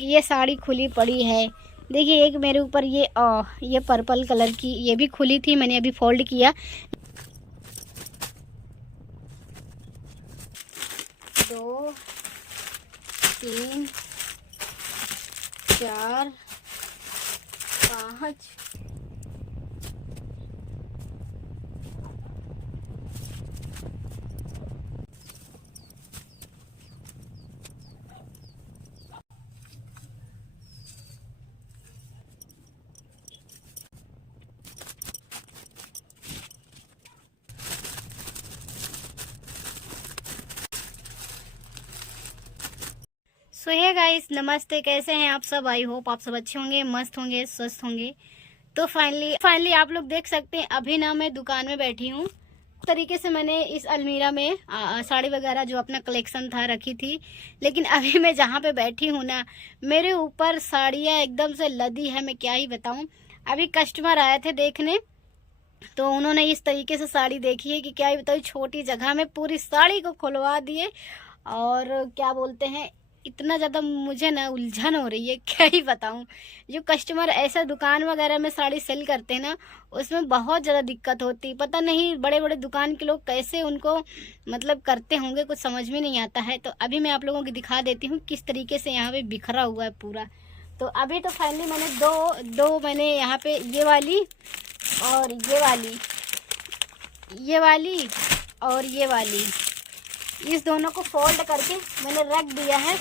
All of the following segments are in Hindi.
ये साड़ी खुली पड़ी है। देखिए एक मेरे ऊपर ये पर्पल कलर की ये भी खुली थी, मैंने अभी फोल्ड किया। 2 3 4 5 सो हे गाइस, नमस्ते। कैसे हैं आप सब? आई होप आप सब अच्छे होंगे, मस्त होंगे, स्वस्थ होंगे। तो फाइनली आप लोग देख सकते हैं, अभी ना मैं दुकान में बैठी हूँ। तरीके से मैंने इस अलमीरा में साड़ी वगैरह जो अपना कलेक्शन था रखी थी। लेकिन अभी मैं जहाँ पे बैठी हूँ ना, मेरे ऊपर साड़ियाँ एकदम से लदी है, मैं क्या ही बताऊँ। अभी कस्टमर आए थे देखने, तो उन्होंने इस तरीके से साड़ी देखी है कि क्या ही बताऊँ, छोटी जगह में पूरी साड़ी को खुलवा दिए। और क्या बोलते हैं, इतना ज़्यादा मुझे ना उलझन हो रही है, क्या ही बताऊं। जो कस्टमर ऐसा दुकान वगैरह में साड़ी सेल करते हैं ना, उसमें बहुत ज़्यादा दिक्कत होती है। पता नहीं बड़े बड़े दुकान के लोग कैसे उनको मतलब करते होंगे, कुछ समझ में नहीं आता है। तो अभी मैं आप लोगों को दिखा देती हूँ किस तरीके से यहाँ पे बिखरा हुआ है पूरा। तो अभी तो फाइनली मैंने दो मैंने यहाँ पे ये वाली और ये वाली और ये वाली, इस दोनों को फोल्ड करके मैंने रख दिया है।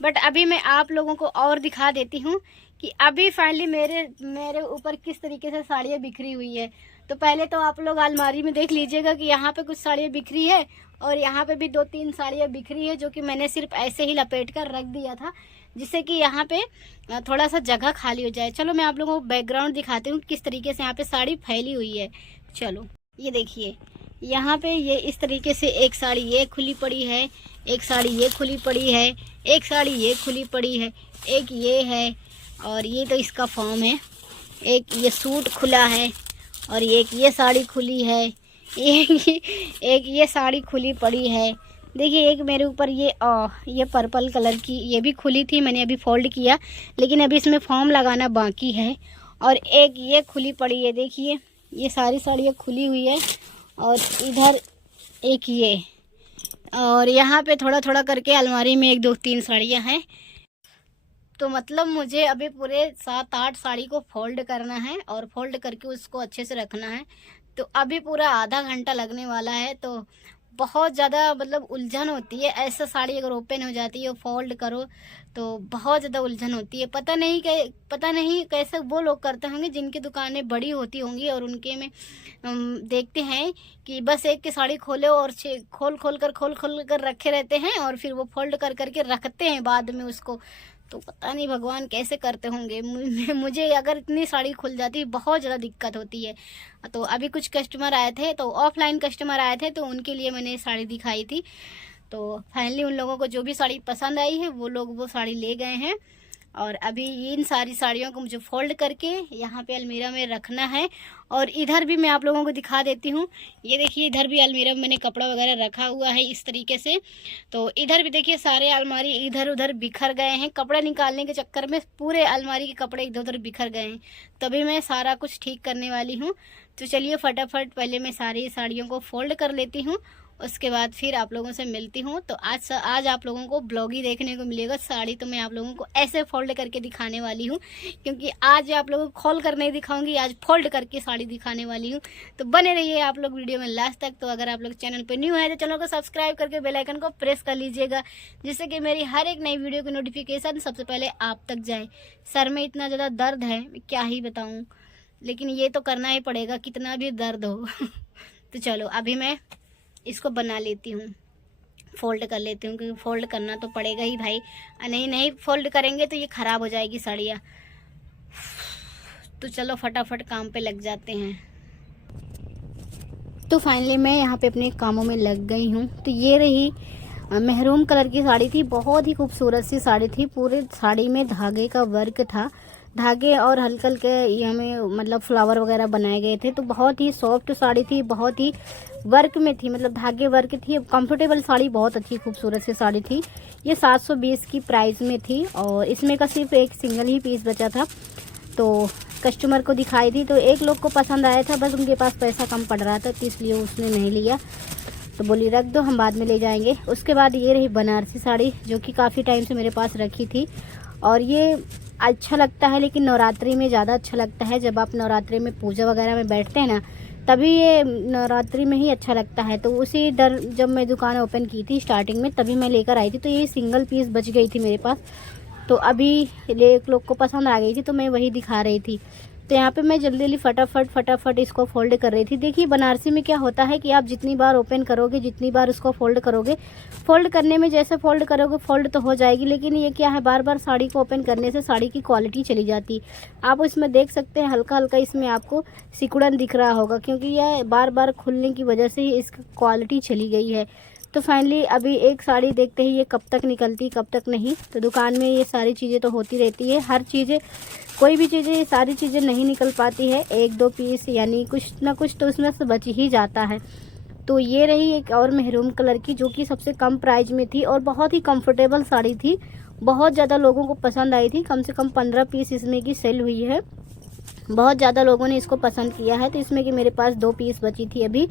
बट अभी मैं आप लोगों को और दिखा देती हूँ कि अभी फाइनली मेरे ऊपर किस तरीके से साड़ियाँ बिखरी हुई है। तो पहले तो आप लोग अलमारी में देख लीजिएगा कि यहाँ पे कुछ साड़ियाँ बिखरी है, और यहाँ पे भी 2-3 साड़ियाँ बिखरी है, जो कि मैंने सिर्फ ऐसे ही लपेट कर रख दिया था, जिससे कि यहाँ पे थोड़ा सा जगह खाली हो जाए। चलो मैं आप लोगों को बैकग्राउंड दिखाती हूँ किस तरीके से यहाँ पे साड़ी फैली हुई है। चलो ये देखिए, यहाँ पे ये इस तरीके से एक साड़ी ये खुली पड़ी है, एक साड़ी ये खुली पड़ी है, एक साड़ी ये खुली पड़ी है, एक ये है, और ये तो इसका फॉर्म है। एक ये सूट खुला है, और एक ये साड़ी खुली है, एक ये साड़ी खुली पड़ी है। देखिए एक मेरे ऊपर ये पर्पल कलर की ये भी खुली थी, मैंने अभी फोल्ड किया, लेकिन अभी इसमें फॉर्म लगाना बाकी है। और एक ये खुली पड़ी है, देखिए ये सारी साड़ियाँ खुली हुई है। और इधर एक ये, और यहाँ पे थोड़ा थोड़ा करके अलमारी में 1-2-3 साड़ियाँ हैं। तो मतलब मुझे अभी पूरे 7-8 साड़ी को फोल्ड करना है, और फोल्ड करके उसको अच्छे से रखना है। तो अभी पूरा आधा घंटा लगने वाला है। तो बहुत ज़्यादा मतलब उलझन होती है, ऐसा साड़ी अगर ओपन हो जाती है फोल्ड करो तो बहुत ज़्यादा उलझन होती है। पता नहीं कैसे वो लोग करते होंगे जिनकी दुकानें बड़ी होती होंगी, और उनके में देखते हैं कि बस एक की साड़ी खोले और खोल खोल कर रखे रहते हैं, और फिर वो फोल्ड कर करके रखते हैं बाद में उसको। तो पता नहीं भगवान कैसे करते होंगे। मुझे अगर इतनी साड़ी खुल जाती बहुत ज़्यादा दिक्कत होती है। तो अभी कुछ कस्टमर आए थे, तो ऑफलाइन कस्टमर आए थे, तो उनके लिए मैंने साड़ी दिखाई थी। तो फाइनली उन लोगों को जो भी साड़ी पसंद आई है वो लोग वो साड़ी ले गए हैं। और अभी इन सारी साड़ियों को मुझे फोल्ड करके यहाँ पे अलमीरा में रखना है। और इधर भी मैं आप लोगों को दिखा देती हूँ। ये देखिए इधर भी अलमीरा में मैंने कपड़ा वगैरह रखा हुआ है इस तरीके से। तो इधर भी देखिए सारे अलमारी इधर उधर बिखर गए हैं, कपड़े निकालने के चक्कर में पूरे अलमारी के कपड़े इधर उधर बिखर गए हैं। तभी मैं सारा कुछ ठीक करने वाली हूँ। तो चलिए फटाफट पहले मैं सारी साड़ियों को फोल्ड कर लेती हूँ, उसके बाद फिर आप लोगों से मिलती हूँ। तो आज आप लोगों को ब्लॉग ही देखने को मिलेगा। साड़ी तो मैं आप लोगों को ऐसे फोल्ड करके दिखाने वाली हूँ, क्योंकि आज आप लोगों को खोल कर नहीं दिखाऊंगी, आज फोल्ड करके साड़ी दिखाने वाली हूँ। तो बने रहिए आप लोग वीडियो में लास्ट तक। तो अगर आप लोग चैनल पर न्यू है तो चैनल को सब्सक्राइब करके बेल आइकन को प्रेस कर लीजिएगा, जिससे कि मेरी हर एक नई वीडियो की नोटिफिकेशन सबसे पहले आप तक जाए। सर में इतना ज़्यादा दर्द है, क्या ही बताऊँ, लेकिन ये तो करना ही पड़ेगा कितना भी दर्द हो। तो चलो अभी मैं इसको बना लेती हूँ, फोल्ड कर लेती हूँ, क्योंकि फोल्ड करना तो पड़ेगा ही भाई। नहीं फोल्ड करेंगे तो ये ख़राब हो जाएगी साड़ियाँ। तो चलो फटाफट काम पे लग जाते हैं। तो फाइनली मैं यहाँ पे अपने कामों में लग गई हूँ। तो ये रही मेहरून कलर की साड़ी थी, बहुत ही खूबसूरत सी साड़ी थी। पूरे साड़ी में धागे का वर्क था, धागे और हल्के हल्के हमें मतलब फ्लावर वगैरह बनाए गए थे। तो बहुत ही सॉफ्ट साड़ी थी, बहुत ही वर्क में थी, मतलब धागे वर्क थी। कंफर्टेबल साड़ी, बहुत अच्छी खूबसूरत सी साड़ी थी। ये 720 की प्राइस में थी और इसमें का सिर्फ एक सिंगल ही पीस बचा था, तो कस्टमर को दिखाई थी। तो एक लोग को पसंद आया था, बस उनके पास पैसा कम पड़ रहा था तो इसलिए उसने नहीं लिया, तो बोली रख दो, हम बाद में ले जाएंगे। उसके बाद ये रही बनारसी साड़ी, जो कि काफ़ी टाइम से मेरे पास रखी थी। और ये अच्छा लगता है, लेकिन नवरात्रि में ज़्यादा अच्छा लगता है। जब आप नवरात्रि में पूजा वगैरह में बैठते हैं ना, तभी ये नवरात्रि में ही अच्छा लगता है। तो उसी डर जब मैं दुकान ओपन की थी स्टार्टिंग में, तभी मैं लेकर आई थी। तो ये सिंगल पीस बच गई थी मेरे पास, तो अभी एक लोग को पसंद आ गई थी, तो मैं वही दिखा रही थी। तो यहाँ पे मैं जल्दी फटाफट इसको फोल्ड कर रही थी। देखिए बनारसी में क्या होता है कि आप जितनी बार ओपन करोगे, जितनी बार उसको फोल्ड करोगे, फोल्ड करने में जैसे फोल्ड करोगे फोल्ड तो हो जाएगी, लेकिन ये क्या है, बार बार साड़ी को ओपन करने से साड़ी की क्वालिटी चली जाती। आप इसमें देख सकते हैं हल्का हल्का इसमें आपको सिकुड़न दिख रहा होगा, क्योंकि यह बार बार खुलने की वजह से ही इसकी क्वालिटी चली गई है। तो फाइनली अभी एक साड़ी देखते ही ये कब तक निकलती कब तक नहीं। तो दुकान में ये सारी चीज़ें तो होती रहती है, हर चीज़ें, कोई भी चीज़ें, सारी चीज़ें नहीं निकल पाती है। एक दो पीस यानी कुछ ना कुछ तो उसमें से बच ही जाता है। तो ये रही एक और मेहरून कलर की, जो कि सबसे कम प्राइस में थी और बहुत ही कंफर्टेबल साड़ी थी। बहुत ज़्यादा लोगों को पसंद आई थी, कम से कम 15 पीस इसमें की सेल हुई है। बहुत ज़्यादा लोगों ने इसको पसंद किया है। तो इसमें कि मेरे पास 2 पीस बची थी अभी,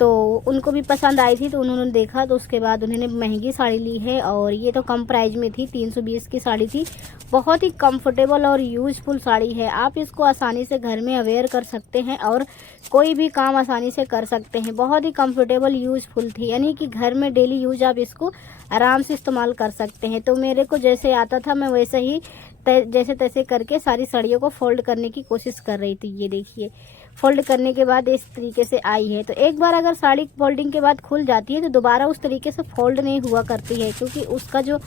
तो उनको भी पसंद आई थी, तो उन्होंने देखा, तो उसके बाद उन्होंने महंगी साड़ी ली है। और ये तो कम प्राइस में थी, 320 की साड़ी थी। बहुत ही कंफर्टेबल और यूज़फुल साड़ी है। आप इसको आसानी से घर में अवेयर कर सकते हैं और कोई भी काम आसानी से कर सकते हैं। बहुत ही कंफर्टेबल यूज़फुल थी, यानी कि घर में डेली यूज आप इसको आराम से इस्तेमाल कर सकते हैं। तो मेरे को जैसे आता था मैं वैसे ही जैसे तैसे करके सारी साड़ियों को फोल्ड करने की कोशिश कर रही थी। ये देखिए फोल्ड करने के बाद इस तरीके से आई है। तो एक बार अगर साड़ी फोल्डिंग के बाद खुल जाती है तो दोबारा उस तरीके से फोल्ड नहीं हुआ करती है, क्योंकि उसका जो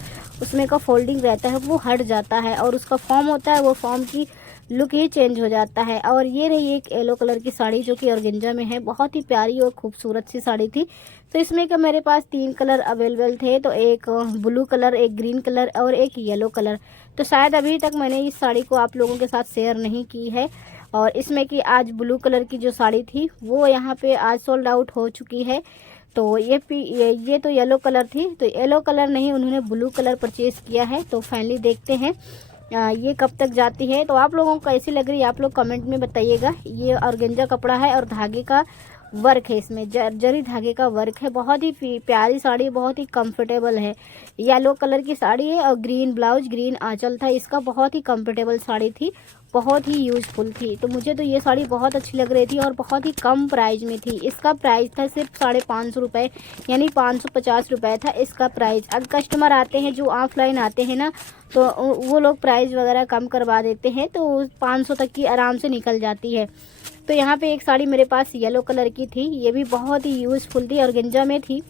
उसमें का फोल्डिंग रहता है वो हट जाता है और उसका फॉर्म होता है, वो फॉर्म की लुक ही चेंज हो जाता है। और ये रही एक येलो कलर की साड़ी, जो कि ऑर्गेन्जा में है। बहुत ही प्यारी और खूबसूरत सी साड़ी थी। तो इसमें का मेरे पास 3 कलर अवेलेबल थे, तो एक ब्लू कलर, एक ग्रीन कलर और एक येलो कलर। तो शायद अभी तक मैंने इस साड़ी को आप लोगों के साथ शेयर नहीं की है। और इसमें कि आज ब्लू कलर की जो साड़ी थी वो यहाँ पे आज सोल्ड आउट हो चुकी है। तो ये तो येलो कलर थी, तो येलो कलर नहीं, उन्होंने ब्लू कलर परचेज़ किया है। तो फाइनली देखते हैं ये कब तक जाती है। तो आप लोगों को कैसी लग रही है आप लोग कमेंट में बताइएगा। ये ऑर्गेन्जा कपड़ा है और धागे का वर्क है, इसमें जरी धागे का वर्क है। बहुत ही प्यारी साड़ी, बहुत ही कंफर्टेबल है। येलो कलर की साड़ी है और ग्रीन ब्लाउज, ग्रीन आंचल था इसका। बहुत ही कंफर्टेबल साड़ी थी, बहुत ही यूज़फुल थी। तो मुझे तो ये साड़ी बहुत अच्छी लग रही थी और बहुत ही कम प्राइस में थी। इसका प्राइस था सिर्फ 550 रुपये, यानी 550 रुपये था इसका प्राइस। अब कस्टमर आते हैं जो ऑफलाइन आते हैं ना, तो वो लोग प्राइस वगैरह कम करवा देते हैं, तो 500 तक की आराम से निकल जाती है। तो यहाँ पे एक साड़ी मेरे पास येलो कलर की थी, ये भी बहुत ही यूज़फुल थी, ऑर्गेन्जा में थी।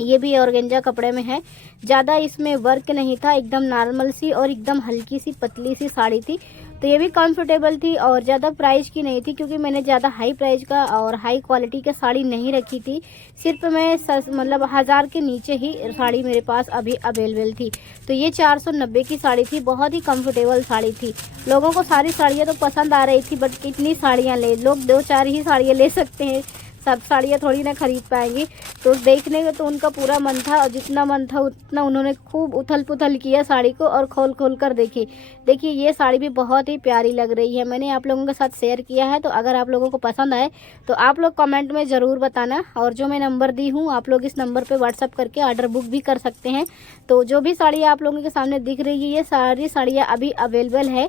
ये भी ऑर्गेन्जा कपड़े में है, ज़्यादा इसमें वर्क नहीं था, एकदम नॉर्मल सी और एकदम हल्की सी पतली सी साड़ी थी। तो ये भी कंफर्टेबल थी और ज़्यादा प्राइस की नहीं थी, क्योंकि मैंने ज़्यादा हाई प्राइस का और हाई क्वालिटी का साड़ी नहीं रखी थी। सिर्फ मैं मतलब 1000 के नीचे ही साड़ी मेरे पास अभी अवेलेबल थी। तो ये 490 की साड़ी थी, बहुत ही कंफर्टेबल साड़ी थी। लोगों को सारी साड़ियाँ तो पसंद आ रही थी, बट कितनी साड़ियाँ ले, लोग 2-4 ही साड़ियाँ ले सकते हैं, सब साड़ियाँ थोड़ी ना खरीद पाएंगे। तो देखने का तो उनका पूरा मन था, और जितना मन था उतना उन्होंने खूब उथल पुथल किया साड़ी को और खोल खोल कर देखी। देखिए ये साड़ी भी बहुत ही प्यारी लग रही है, मैंने आप लोगों के साथ शेयर किया है। तो अगर आप लोगों को पसंद आए तो आप लोग कमेंट में ज़रूर बताना। और जो मैं नंबर दी हूँ आप लोग इस नंबर पर व्हाट्सअप करके ऑर्डर बुक भी कर सकते हैं। तो जो भी साड़ियाँ आप लोगों के सामने दिख रही है, ये सारी साड़ियाँ अभी अवेलेबल है।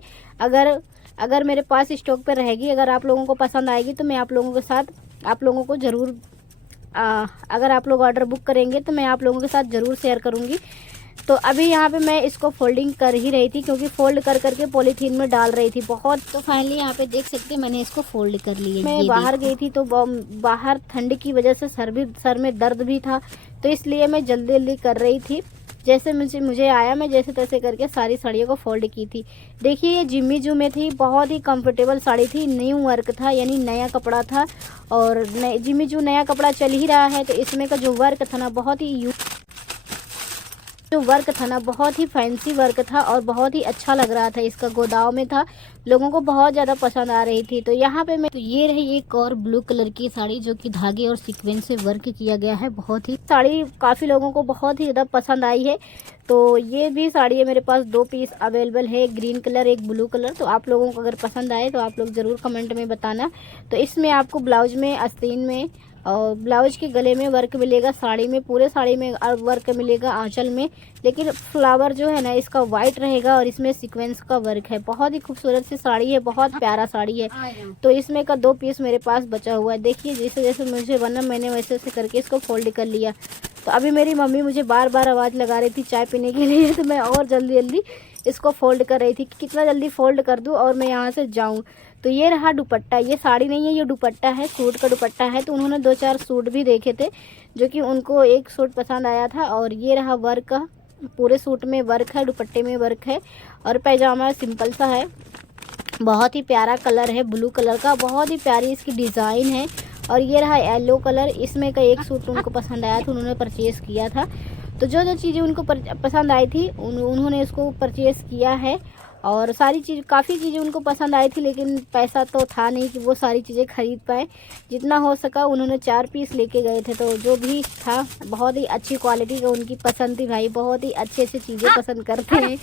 अगर मेरे पास स्टॉक पे रहेगी, अगर आप लोगों को पसंद आएगी तो मैं आप लोगों के साथ, आप लोगों को ज़रूर, अगर आप लोग ऑर्डर बुक करेंगे तो मैं आप लोगों के साथ ज़रूर शेयर करूँगी। तो अभी यहाँ पे मैं इसको फोल्डिंग कर ही रही थी, क्योंकि फोल्ड कर करके पॉलीथीन में डाल रही थी बहुत। तो फाइनली यहाँ पे देख सकते हैं मैंने इसको फोल्ड कर लिया। मैं बाहर गई थी तो बाहर ठंड की वजह से सर में दर्द भी था, तो इसलिए मैं जल्दी जल्दी कर रही थी। जैसे मुझे आया, मैं जैसे तैसे करके सारी साड़ियों को फोल्ड की थी। देखिए ये जिम्मी जू में थी, बहुत ही कंफर्टेबल साड़ी थी, न्यू वर्क था, यानी नया कपड़ा था। और जिम्मी जू नया कपड़ा चल ही रहा है, तो इसमें का जो वर्क था ना बहुत ही जो वर्क था ना बहुत ही फैंसी वर्क था और बहुत ही अच्छा लग रहा था। इसका गोदाव में था, लोगों को बहुत ज़्यादा पसंद आ रही थी। तो यहाँ पे मैं, तो ये रही एक और ब्लू कलर की साड़ी जो कि धागे और सीक्वेंस से वर्क किया गया है। बहुत ही साड़ी काफ़ी लोगों को बहुत ही ज़्यादा पसंद आई है। तो ये भी साड़ी है मेरे पास 2 पीस अवेलेबल है, एक ग्रीन कलर एक ब्लू कलर। तो आप लोगों को अगर पसंद आए तो आप लोग ज़रूर कमेंट में बताना। तो इसमें आपको ब्लाउज में, आस्तीन में और ब्लाउज के गले में वर्क मिलेगा, साड़ी में, पूरे साड़ी में वर्क मिलेगा, आंचल में। लेकिन फ्लावर जो है ना इसका वाइट रहेगा और इसमें सीक्वेंस का वर्क है। बहुत ही खूबसूरत सी साड़ी है, बहुत प्यारा साड़ी है। तो इसमें का 2 पीस मेरे पास बचा हुआ है। देखिए जैसे जैसे मुझे बना मैंने वैसे वैसे करके इसको फोल्ड कर लिया। तो अभी मेरी मम्मी मुझे बार बार आवाज़ लगा रही थी चाय पीने के लिए, तो मैं और जल्दी जल्दी इसको फोल्ड कर रही थी कि कितना जल्दी फोल्ड कर दूँ और मैं यहाँ से जाऊँ। तो ये रहा दुपट्टा, ये साड़ी नहीं है, ये दुपट्टा है, सूट का दुपट्टा है। तो उन्होंने 2-4 सूट भी देखे थे जो कि उनको एक सूट पसंद आया था। और ये रहा वर्क का, पूरे सूट में वर्क है, दुपट्टे में वर्क है और पैजामा सिंपल सा है। बहुत ही प्यारा कलर है, ब्लू कलर का, बहुत ही प्यारी इसकी डिज़ाइन है। और ये रहा येलो कलर, इसमें का एक सूट उनको पसंद आया था, उन्होंने परचेज़ किया था। तो जो जो चीज़ें उनको पसंद आई थी उन्होंने इसको परचेज़ किया है। और सारी चीज़, काफ़ी चीज़ें उनको पसंद आई थी, लेकिन पैसा तो था नहीं कि वो सारी चीज़ें खरीद पाए। जितना हो सका उन्होंने 4 पीस लेके गए थे। तो जो भी था बहुत ही अच्छी क्वालिटी का उनकी पसंद थी। भाई बहुत ही अच्छे से चीज़ें पसंद करते हैं,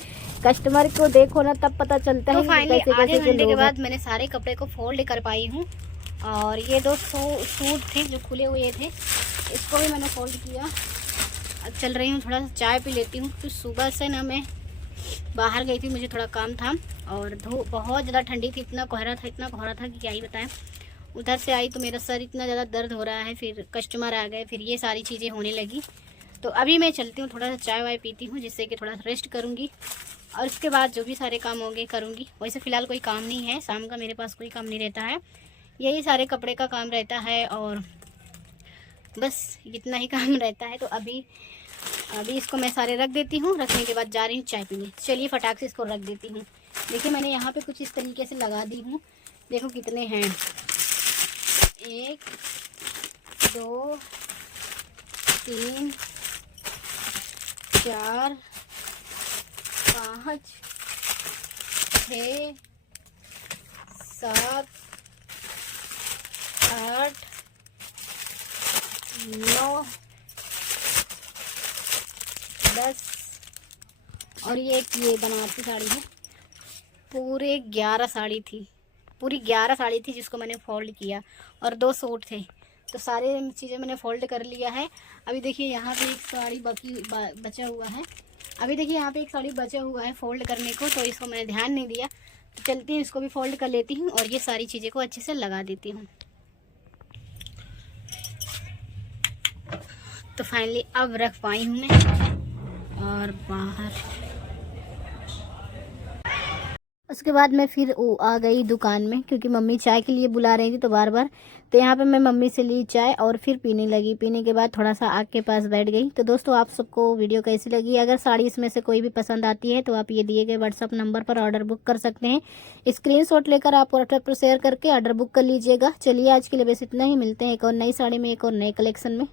कस्टमर को देखो ना तब पता चलता है। तो फाइनली आधे घंटे के बाद मैंने सारे कपड़े को फोल्ड कर पाई हूँ। और ये 2 सूट थे जो खुले हुए थे, इसको भी मैंने फोल्ड किया। अब चल रही हूँ, थोड़ा सा चाय पी लेती हूँ। तो सुबह से ना मैं बाहर गई थी, मुझे थोड़ा काम था और धूप बहुत ज़्यादा ठंडी थी, इतना कोहरा था कि क्या ही बताएं। उधर से आई तो मेरा सर इतना ज़्यादा दर्द हो रहा है, फिर कस्टमर आ गए, फिर ये सारी चीज़ें होने लगी। तो अभी मैं चलती हूँ, थोड़ा सा चाय वाय पीती हूँ जिससे कि थोड़ा रेस्ट करूँगी और उसके बाद जो भी सारे काम होंगे करूँगी। वैसे फ़िलहाल कोई काम नहीं है, शाम का मेरे पास कोई काम नहीं रहता है, यही सारे कपड़े का काम रहता है और बस इतना ही काम रहता है। तो अभी इसको मैं सारे रख देती हूँ, रखने के बाद जा रही हूँ चाय पीने। चलिए फटाक से इसको रख देती हूँ। देखिए मैंने यहाँ पे कुछ इस तरीके से लगा दी हूँ, देखो कितने हैं, 1 2 3 4 5 6 7 8 9 10 और ये एक ये बनारसी साड़ी है। पूरे 11 साड़ी थी, पूरी 11 साड़ी थी जिसको मैंने फोल्ड किया और 2 सूट थे। तो सारे चीज़ें मैंने फोल्ड कर लिया है। अभी देखिए यहाँ पे एक साड़ी बचा हुआ है। अभी देखिए यहाँ पे एक साड़ी बचा हुआ है फोल्ड करने को, तो इसको मैंने ध्यान नहीं दिया। तो चलती हूँ, इसको भी फोल्ड कर लेती हूँ और ये सारी चीज़ें को अच्छे से लगा देती हूँ। तो फाइनली अब रख पाई हूँ मैं और बाहर। उसके बाद मैं फिर आ गई दुकान में क्योंकि मम्मी चाय के लिए बुला रही थी तो बार बार। तो यहाँ पे मैं मम्मी से ली चाय और फिर पीने लगी। पीने के बाद थोड़ा सा आग के पास बैठ गई। तो दोस्तों आप सबको वीडियो कैसी लगी? अगर साड़ी इसमें से कोई भी पसंद आती है तो आप ये दिए गए व्हाट्सअप नंबर पर ऑर्डर बुक कर सकते हैं। स्क्रीनशॉट लेकर आप व्हाट्सएप पर शेयर करके ऑर्डर बुक कर लीजिएगा। चलिए आज के लिए बस इतना ही, मिलते हैं एक और नई साड़ी में, एक और नए कलेक्शन में।